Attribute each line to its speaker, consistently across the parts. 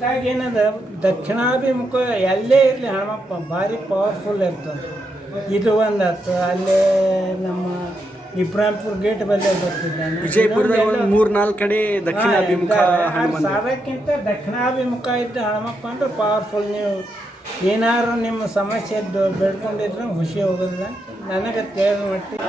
Speaker 1: ಇತ್ತಾಗ ಏನಂದ್ರೆ ದಕ್ಷಿಣಾಭಿಮುಖ ಎಲ್ಲೇ ಇರಲಿ ಹಣಮಪ್ಪ ಭಾರಿ ಪವರ್ಫುಲ್ ಇರ್ತದೆ. ಇದು ಒಂದು ಅಲ್ಲೇ ನಮ್ಮ ಇಬ್ರಾಹಿಂಪುರ ಗೇಟ್ ಬಲ್ಲೇ ಬರ್ತಿದ್ದಾನೆ.
Speaker 2: ವಿಜಯಪುರದಾಗ ಒಂದು ಮೂರ್ ನಾಲ್ಕು ಕಡೆ ದಕ್ಷಿಣ ಅಭಿಮುಖ ಹನುಮಂತ
Speaker 1: ಸಾವಿರಕ್ಕಿಂತ ದಕ್ಷಿಣಾಭಿಮುಖ ಇದ್ದ ಹಣಮಪ್ಪ ಅಂದ್ರೆ ಪವರ್ಫುಲ್ ನೀವು ಏನಾದ್ರು ನಿಮ್ಮ ಸಮಸ್ಯೆ ಬೆಳ್ಕೊಂಡಿದ್ರೆ ಖುಷಿ ಹೋಗೋದಿಲ್ಲ. ನನಗೆ ತಿಳಿದ ಮಟ್ಟಿಗೆ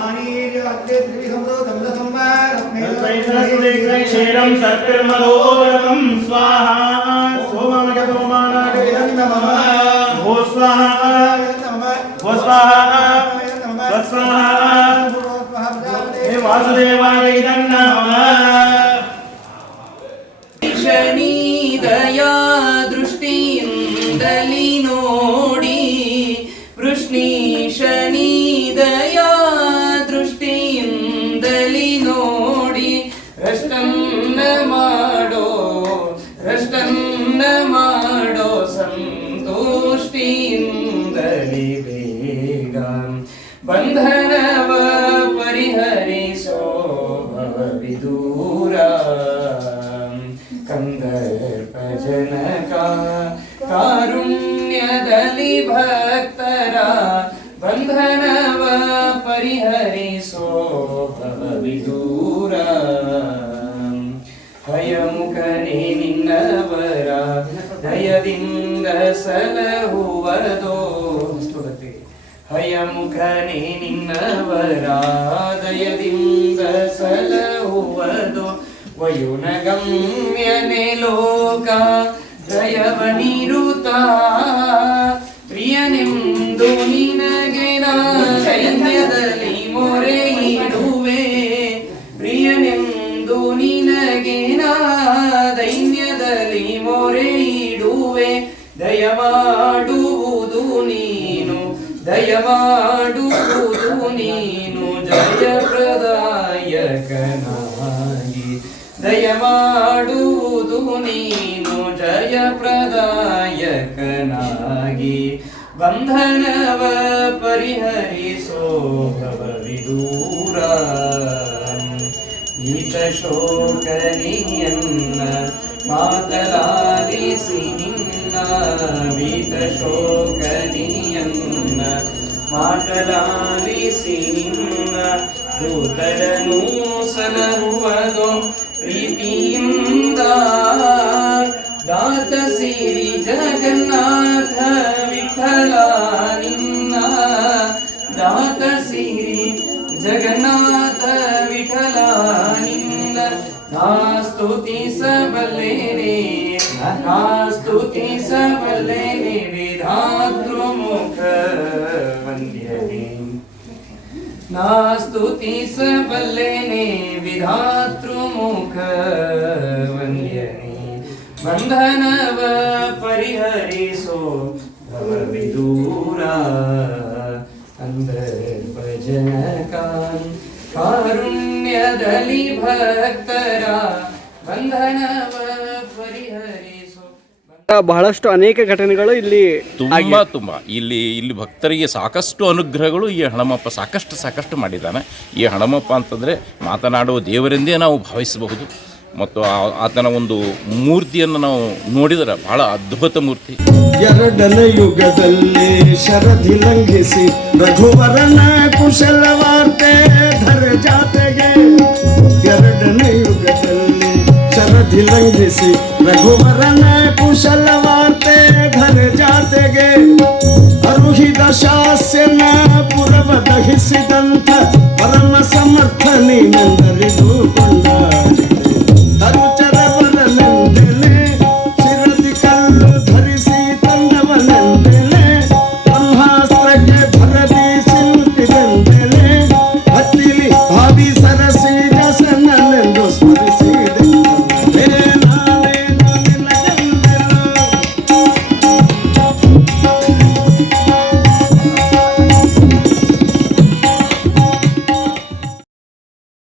Speaker 3: క్షీరం సత్కర్మలోవరం స్వాహా. ఓ స్వాహా. ఓ స్వాహా. స్వాహా వాసుదేవాయ నమ. ಸಂತುಷ್ಟಿಯಿಂದಲಿ ಬೇಗ ಬಂಧನವ ಪರಿಹರಿಸೋ ಭವವಿದೂರ ಕಂದರ್ಪ ಜನಕ ಕಾರುಣ್ಯದಲ್ಲಿ ಭಕ್ತರ ಬಂಧನವ ಪರಿಹರಿಸೋ ಭವವಿದೂರ ಹಯಮುಖನೇ ನಿನ್ನವರ ದಯದಿಂದ ಸಲಹುವದೋ ಹಯಮುಖನೇ ನಿನ್ನವರಾದಯದಿಂದ ಸಲಹುವದೋ. ವಯುನಗಮ್ಯನೆ ಲೋಕ ದಯವ ನೀರುತ್ತ ಪ್ರಿಯನೆಂದು ನಿನಗೆ ನಾ ದೈನ್ಯದಲ್ಲಿ ಮೊರೆ ಇಡುವೆ. ಪ್ರಿಯನೆಂದು ನಿನಗೆ ನಾ ದೈನ್ಯದಲ್ಲಿ ಮೊರೆ ಇಡುವೆ. ದಯವಾಡು ದಯಮಾಡುವುದು ನೀನು ಜಯಪ್ರದಾಯಕನಾಗಿ ದಯಮಾಡುವುದು ನೀನು ಜಯಪ್ರದಾಯಕನಾಗಿ ಬಂಧನವ ಪರಿಹರಿಸೋ ಭವವಿದೂರ ಈತ ಶೋಕನಿಯನ್ನ ಮಾತಲಾಲಿಸಿ ನಿನ್ನ ವೀತ ಶೋಕನಿಯನ್ನ ಮಾತಲಾಲಿಸಿ ನಿನ್ನ ದೂತರನು ಸಲಹುವುದು ಪ್ರೀತಿಯಿಂದ. ದಾತ ಸಿರಿ ಜಗನ್ನಾಥ ವಿಠಲ ನಿನ್ನ. ದಾತ ಸಿರಿ ಜಗನ್ನಾಥ ವಿಠಲ ನಿನ್ನ. ನಾ ಸ್ತುತಿಸಬಲ್ಲೇನೆ, ನಾ ಸಬಲ್ಲೆನೆ नास्तु ति सबलिने विधातृमुखवन्द्यनि। बन्धनव परिहरिषो भव अन्धजनकान् कारुण्यदलिभक्तरा। बन्धनव
Speaker 2: ಬಹಳಷ್ಟು ಅನೇಕ ಘಟನೆಗಳು ಇಲ್ಲಿ
Speaker 4: ತುಂಬ ತುಂಬಾ. ಇಲ್ಲಿ ಇಲ್ಲಿ ಭಕ್ತರಿಗೆ ಸಾಕಷ್ಟು ಅನುಗ್ರಹಗಳು ಈ ಹಣಮಪ್ಪ ಸಾಕಷ್ಟು ಸಾಕಷ್ಟು ಮಾಡಿದ್ದಾನೆ. ಈ ಹಣಮಪ್ಪ ಅಂತಂದರೆ ಮಾತನಾಡುವ ದೇವರೆಂದೇ ನಾವು ಭಾವಿಸಬಹುದು. ಮತ್ತು ಆ- ಆತನ ಒಂದು ಮೂರ್ತಿಯನ್ನು ನಾವು ನೋಡಿದರೆ ಬಹಳ ಅದ್ಭುತ ಮೂರ್ತಿ.
Speaker 5: ಎರಡನೇ ಯುಗದಲ್ಲಿ ಶರಧಿ ಲಂಘಿಸಿ ರಘುವರನ ಕುಶಲ ವಾರ್ತೆ ಧರ ಜಾತೆಗೆ. ಎರಡನೇ ಯುಗದಲ್ಲಿ ಶರಧಿ ಲಂಘಿಸಿ ರಘುವರನ ಕುಶಲ